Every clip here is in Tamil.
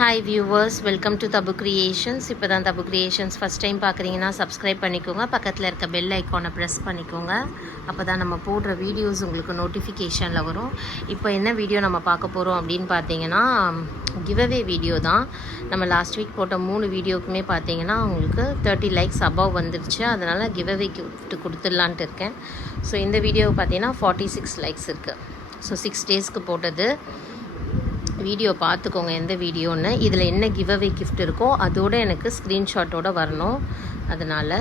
Hi viewers, welcome to tabu creations. இப்போ தான் தபு கிரியேஷன்ஸ் ஃபஸ்ட் டைம் பார்க்குறீங்கன்னா சப்ஸ்கிரைப் பண்ணிக்கோங்க. பக்கத்தில் இருக்க பெல் ஐக்கானை ப்ரெஸ் பண்ணிக்கோங்க. அப்போ தான் நம்ம போடுற வீடியோஸ் உங்களுக்கு நோட்டிஃபிகேஷனில் வரும். இப்போ என்ன வீடியோ நம்ம பார்க்க போகிறோம் அப்படின்னு பார்த்தீங்கன்னா, கிவ்அவே வீடியோ தான். நம்ம லாஸ்ட் வீக் போட்ட 3 வீடியோக்குமே பார்த்தீங்கன்னா உங்களுக்கு 30 லைக்ஸ் அபவ் வந்துடுச்சு. அதனால் கிவ்அவே கிஃப்ட் கொடுத்துடலான்ட்டு இருக்கேன். ஸோ இந்த வீடியோ பார்த்தீங்கன்னா 46 லைக்ஸ் இருக்குது. ஸோ 6 டேஸ்க்கு போட்டது. வீடியோ பார்த்துக்கோங்க எந்த வீடியோன்னு. இதில் என்ன கிவ்அவே கிஃப்ட் இருக்கோ அதோடு எனக்கு ஸ்க்ரீன்ஷாட்டோடு வரணும். அதனால்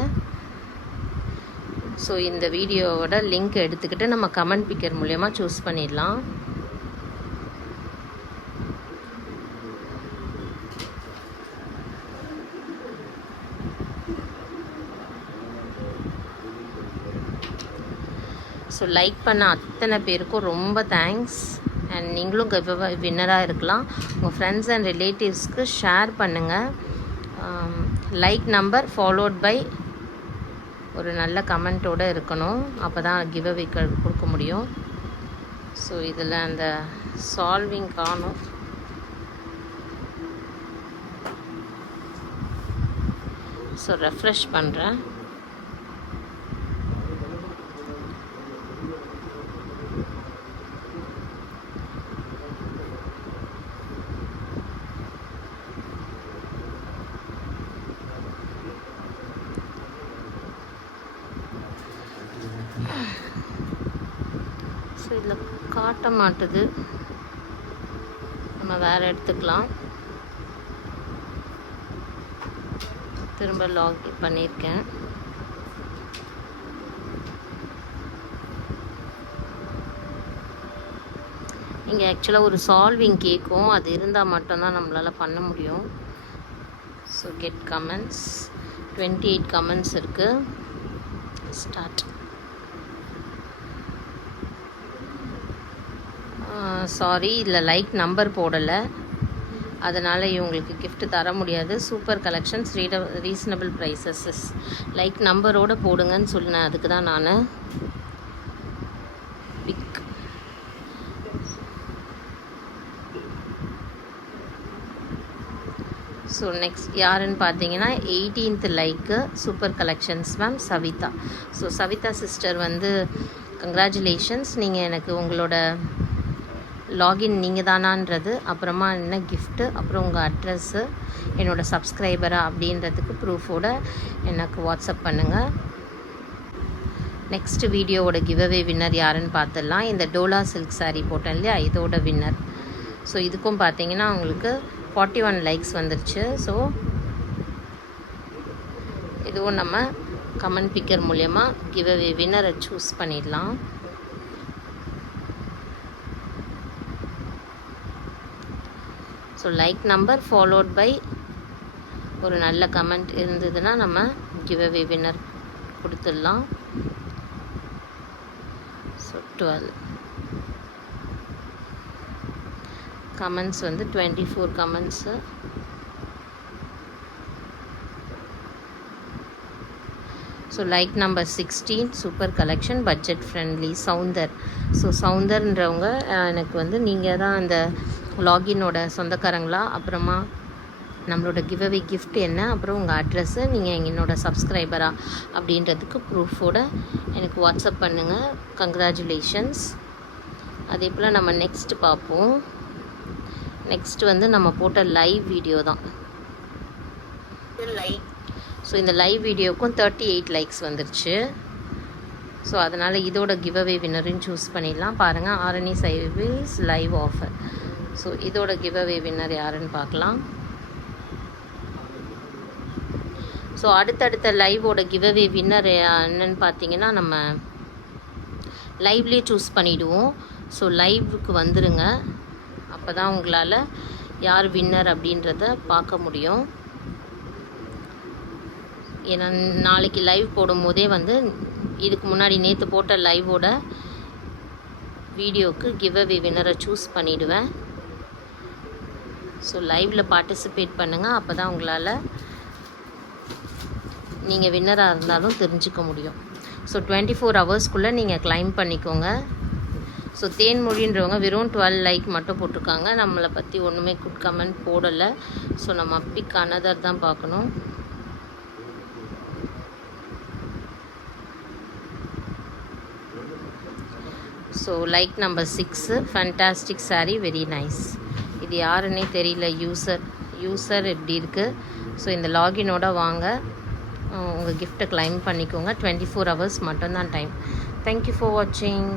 ஸோ இந்த வீடியோவோட லிங்க் எடுத்துக்கிட்டு நம்ம கமெண்ட் பிக்கர் மூலயமா சூஸ் பண்ணிடலாம். ஸோ லைக் பண்ண அத்தனை பேருக்கும் ரொம்ப தேங்க்ஸ். அண்ட் நீங்களும் கிவ்அவே வின்னராக இருக்கலாம். உங்கள் ஃப்ரெண்ட்ஸ் அண்ட் ரிலேட்டிவ்ஸ்க்கு ஷேர் பண்ணுங்கள். லைக் நம்பர் ஃபாலோட் பை ஒரு நல்ல கமெண்ட்டோடு இருக்கணும். அப்போ தான் கிவ்அவே கொடுக்க முடியும். ஸோ இதில் அந்த சால்விங் காணும். ஸோ ரெஃப்ரெஷ் பண்ணுறேன். ஸோ இதில் காட்ட மாட்டுது, நம்ம வேறு எடுத்துக்கலாம். திரும்ப லாகின் பண்ணியிருக்கேன். இங்கே ஆக்சுவலாக ஒரு சால்விங் கேட்கும். அது இருந்தால் மட்டும்தான் நம்மளால் பண்ண முடியும். ஸோ கெட் கமெண்ட்ஸ் 28 கமெண்ட்ஸ் இருக்குது. ஸ்டார்ட். சாரி, இதில் லைக் நம்பர் போடலை, அதனால் இவங்களுக்கு கிஃப்ட் தர முடியாது. Super collections, reasonable prices, like நம்பரோடு போடுங்கன்னு சொன்னேன். அதுக்கு தான் நான் பிக். ஸோ நெக்ஸ்ட் யாருன்னு பார்த்தீங்கன்னா 18th லைக்கு super collections ma'am Savitha. So Savitha sister வந்து கங்க்ராச்சுலேஷன்ஸ். நீங்கள் எனக்கு உங்களோட லாகின் நீங்கள் தானான்றது, அப்புறமா என்ன கிஃப்ட்டு, அப்புறம் உங்கள் அட்ரெஸ்ஸு, என்னோடய சப்ஸ்கிரைபரா அப்படின்றதுக்கு ப்ரூஃபோடு எனக்கு வாட்ஸ்அப் பண்ணுங்கள். நெக்ஸ்ட் வீடியோவோட கிவ்அவே வின்னர் யாருன்னு பார்த்துடலாம். இந்த டோலா சில்க் சாரீ போட்டேன் இல்லையா, இதோட வின்னர். ஸோ இதுக்கும் பார்த்தீங்கன்னா உங்களுக்கு 41 லைக்ஸ் வந்துருச்சு. ஸோ இதுவும் நம்ம கமெண்ட் பிக்கர் மூலயமா கிவ்அவே வின்னரை சூஸ் பண்ணிடலாம். So like number followed by ஒரு நல்ல கமெண்ட் இருந்ததுன்னா நம்ம கிவ்அவே வின்னர் கொடுத்துடலாம். ஸோ 12 கமெண்ட்ஸ் வந்து 24 comments. So like number 16 super collection budget friendly Soundar. So சவுந்தர்ன்றவங்க எனக்கு வந்து நீங்கள் தான் அந்த லாகினோட சொந்தக்காரங்களா, அப்புறமா நம்மளோட கிவ்அவே கிஃப்ட் என்ன, அப்புறம் உங்கள் அட்ரெஸ்ஸு, நீங்கள் என்னோட சப்ஸ்கிரைபரா அப்படின்றதுக்கு ப்ரூஃபோடு எனக்கு வாட்ஸ்அப் பண்ணுங்கள். கங்க்ராச்சுலேஷன்ஸ். அதே போல் நம்ம நெக்ஸ்ட் பார்ப்போம். நெக்ஸ்ட் வந்து நம்ம போட்ட லைவ் வீடியோ தான். ஸோ இந்த லைவ் வீடியோக்கும் 38 லைக்ஸ் வந்துருச்சு. ஸோ அதனால் இதோட கிவ்அவே வின்னரையும் சூஸ் பண்ணிடலாம். பாருங்கள், ஆரணி சைவீஸ் லைவ் ஆஃபர். ஸோ இதோட கிவ்அவே வின்னர் யாருன்னு பார்க்கலாம். ஸோ அடுத்தடுத்த லைவோட கிவ்அவே வின்னர் என்னன்னு பார்த்தீங்கன்னா நம்ம லைவ்லேயே சூஸ் பண்ணிவிடுவோம். ஸோ லைவுக்கு வந்துடுங்க, அப்போ தான் உங்களால் யார் வின்னர் அப்படின்றத பார்க்க முடியும். ஏன்னா நாளைக்கு லைவ் போடும் போதே வந்து இதுக்கு முன்னாடி நேற்று போட்ட லைவோட வீடியோவுக்கு கிவ்அவே வின்னரை சூஸ் பண்ணிவிடுவேன். ஸோ லைவில் பார்ட்டிசிபேட் பண்ணுங்கள், அப்போ தான் உங்களால் நீங்கள் வின்னராக இருந்தாலும் தெரிஞ்சுக்க முடியும். ஸோ 24 ஹவர்ஸ்க்குள்ளே நீங்கள் கிளைம் பண்ணிக்கோங்க. ஸோ தேன்மொழின்றவங்க வெறும் 12 லைக் மட்டும் போட்டிருக்காங்க. நம்மளை பற்றி ஒன்றுமே குட் கமெண்ட் போடலை. ஸோ நம்ம பிக் அனதர் தான் பார்க்கணும். So like number 6, fantastic saree, very nice. இது யாருன்னே தெரியல. யூசர் எப்படி இருக்குது. ஸோ இந்த லாகினோட வாங்க, உங்கள் கிஃப்ட்டை கிளைம் பண்ணிக்கோங்க. 24 hours மட்டும்தான் டைம். தேங்க்யூ ஃபார் வாட்சிங்.